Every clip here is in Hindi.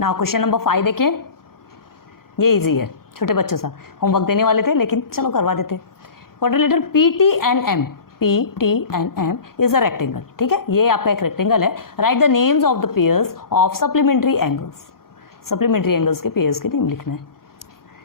नाउ क्वेश्चन नंबर 5 देखें, ये इजी है, छोटे बच्चों सा होमवर्क देने वाले थे लेकिन चलो करवा देते। Quadrilateral PTNM, PTNM is a rectangle, ठीक है, ये आपका एक रेक्टेंगल है। Right the names of the pairs of supplementary angles, supplementary angles के पेयर्स के नेम लिखना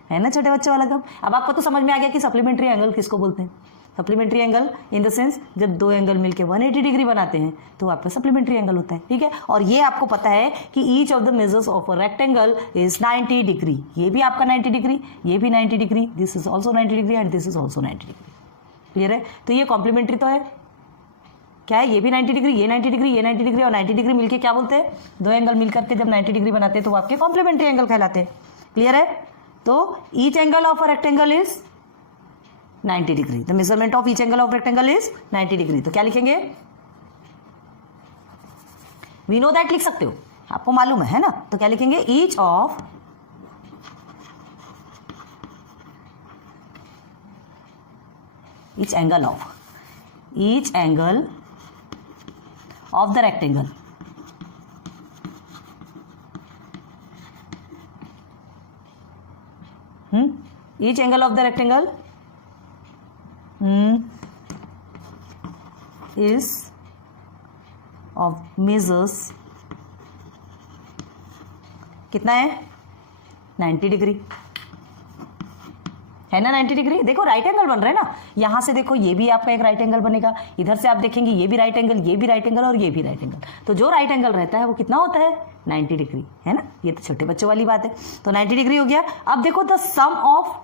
है ना छोटे बच्चों वाला काम। अब आपको तो समझ में आ गया कि सप्लीमेंट्री एंगल किसको बोलते हैं। Supplementary angle in the sense जब दो एंगल मिलके 180 डिग्री बनाते हैं तो आपका सप्लीमेंट्री एंगल होता है, ठीक है। और ये आपको पता है कि each of the measures of a rectangle is 90 degree, ये भी आपका 90 डिग्री, ये भी 90 degree, this is also 90 degree and this is also 90 degree. Clear है, तो ये कॉम्प्लीमेंट्री तो है, क्या है, ये भी 90 डिग्री, ये 90 डिग्री, ये 90 डिग्री और 90 डिग्री मिलके क्या बोलते हैं, दो एंगल मिलकर के जब 90 डिग्री बनाते हैं तो वो आपके कॉम्प्लीमेंट्री एंगल कहलाते हैं। क्लियर है, तो each angle of a rectangle is 90 degree, the measurement of each angle of rectangle is 90 degree. तो क्या लिखेंगे, वी नो दैट लिख सकते हो, आपको मालूम है ना, तो क्या लिखेंगे, each of each angle of the rectangle each angle of the rectangle is of measures कितना है, 90 डिग्री है ना, 90 डिग्री। देखो राइट एंगल बन रहा है ना, यहां से देखो ये भी आपका एक राइट एंगल बनेगा, इधर से आप देखेंगे ये भी राइट एंगल, ये भी राइट एंगल और ये भी राइट एंगल, तो जो राइट एंगल रहता है वो कितना होता है, 90 डिग्री, है ना। ये तो छोटे बच्चों वाली बात है, तो 90 डिग्री हो गया। अब देखो द सम ऑफ,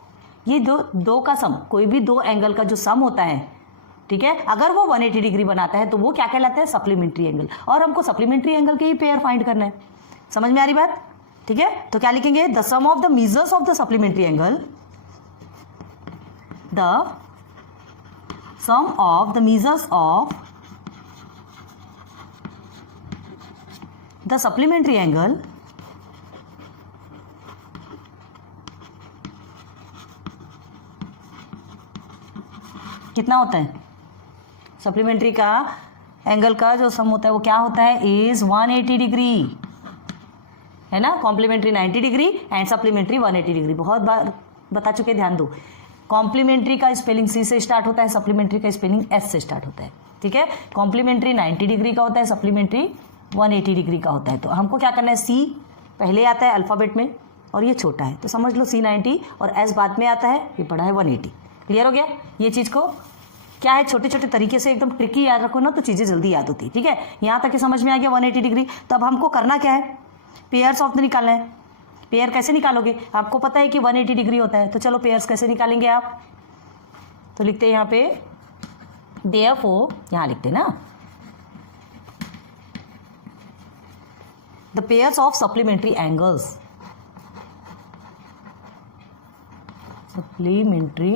ये दो का सम, कोई भी दो एंगल का जो सम होता है, ठीक है, अगर वो 180 डिग्री बनाता है तो वो क्या कहलाता है, सप्लीमेंट्री एंगल। और हमको सप्लीमेंट्री एंगल के ही पेयर फाइंड करना है, समझ में आ रही बात, ठीक है। तो क्या लिखेंगे, the sum of the measures of the supplementary angle, the sum of the measures of the supplementary angle कितना होता है, सप्लीमेंट्री का एंगल का जो सम होता है वो क्या होता है, इज 180 डिग्री, है ना। Complementary 90 degree and supplementary 180 degree, बहुत बार बता चुके, ध्यान दो। कॉम्प्लीमेंट्री का स्पेलिंग सी से स्टार्ट होता है, सप्लीमेंट्री का स्पेलिंग एस से स्टार्ट होता है, ठीक है। कॉम्प्लीमेंट्री 90 डिग्री का होता है, सप्लीमेंट्री 180 डिग्री का होता है। तो हमको क्या करना है, सी पहले आता है अल्फाबेट में और ये छोटा है, तो समझ लो सी 90 और एस बाद में आता है, ये बड़ा है 180। क्लियर हो गया, ये चीज़ को क्या है, छोटे छोटे तरीके से एकदम ट्रिकी याद रखो ना, तो चीज़ें जल्दी याद होती है, ठीक है। यहाँ तक कि समझ में आ गया 180 डिग्री। तो अब हमको करना क्या है, पेयर्स ऑफ द निकालना है। पेयर कैसे निकालोगे, आपको पता है कि 180 डिग्री होता है, तो चलो पेयर्स कैसे निकालेंगे आप, तो लिखते हैं यहाँ पे देयरफॉर, यहाँ लिखते हैं ना, the pairs of supplementary angles, supplementary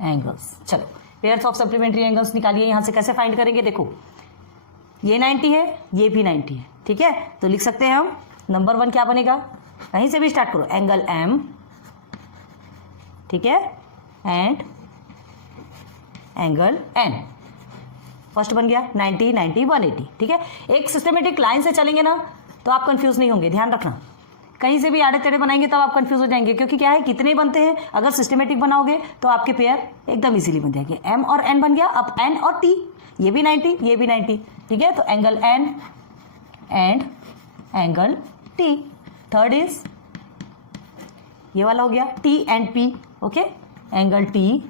angles. चलो पेयर्स ऑफ सप्लीमेंट्री एंगल्स निकालिए, यहां से कैसे फाइंड करेंगे, देखो ये 90 है, ये भी 90 है, ठीक है। तो लिख सकते हैं हम, नंबर 1 क्या बनेगा, कहीं से भी स्टार्ट करो, एंगल M, ठीक है, एंड एंगल N। फर्स्ट बन गया 90 90 180, ठीक है। एक सिस्टमेटिक लाइन से चलेंगे ना तो आप कंफ्यूज नहीं होंगे, ध्यान रखना। कहीं से भी आड़े टेढ़े बनाएंगे तब आप कंफ्यूज हो जाएंगे, क्योंकि क्या है, कितने बनते हैं, अगर सिस्टमेटिक बनाओगे तो आपके पेयर एकदम इजीली बन जाएंगे। M और N बन गया, अब N और T, ये भी 90 ये भी 90, ठीक है। तो angle N and angle T। Third is ये वाला हो गया T and P, okay, angle T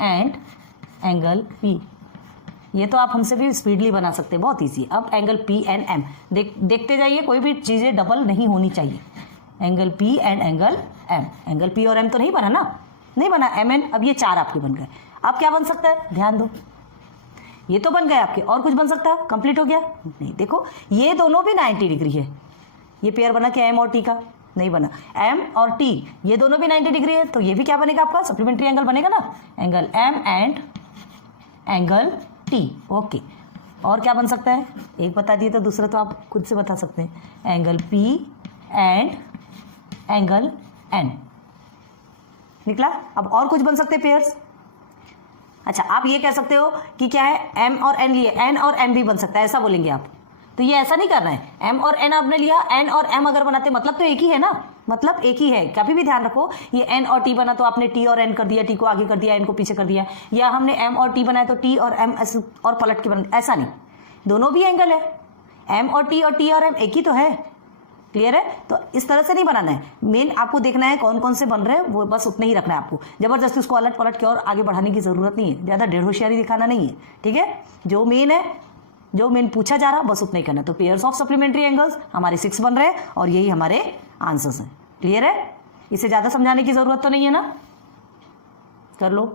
and angle P। ये तो आप हमसे भी स्पीडली बना सकते हैं, बहुत इजी। अब एंगल P एंड M, देखते जाइए, कोई भी चीज़ें डबल नहीं होनी चाहिए। Angle P and angle M, angle P और M तो नहीं बना ना, नहीं बना, MN। अब ये 4 आपके बन गए। अब क्या बन सकता है, ध्यान दो, ये तो बन गए आपके, और कुछ बन सकता है, कंप्लीट हो गया नहीं। देखो ये दोनों भी 90 डिग्री है, ये पेयर बना क्या, M और T का, नहीं बना। M और T ये दोनों भी 90 डिग्री है, तो ये भी क्या बनेगा आपका, सप्लीमेंट्री एंगल बनेगा ना, angle M and angle T, okay. और क्या बन सकता है, एक बता दिए तो दूसरा तो आप खुद से बता सकते हैं, angle P and angle N निकला। अब और कुछ बन सकते हैं पेयर्स, अच्छा आप ये कह सकते हो कि क्या है, M और N लिए, N और M भी बन सकता है, ऐसा बोलेंगे आप, तो ये ऐसा नहीं करना है। एम और एन आपने लिया, एन और एम अगर बनाते मतलब तो एक ही है ना, मतलब एक ही है। कभी भी ध्यान रखो, ये एन और टी बना तो आपने टी और एन कर दिया, टी को आगे कर दिया, एन को पीछे कर दिया, या हमने एम और टी बनाया तो टी और एम और पलट के बना, ऐसा नहीं, दोनों भी एंगल है। एम और टी और एम एक ही तो है। क्लियर है? तो इस तरह से नहीं बनाना है। मेन आपको देखना है कौन कौन से बन रहे हैं, वो बस उतने ही रखना है आपको। जबरदस्ती उसको अलट पलट के और आगे बढ़ाने की जरूरत नहीं है, ज्यादा ढेर होशियारी दिखाना नहीं है। ठीक है, जो मेन है, जो मेन पूछा जा रहा बस उतना ही करना। तो पेयर्स ऑफ सप्लीमेंट्री एंगल्स हमारे 6 बन रहे हैं और यही हमारे आंसर्स हैं। क्लियर है? इसे ज्यादा समझाने की जरूरत तो नहीं है ना, कर लो।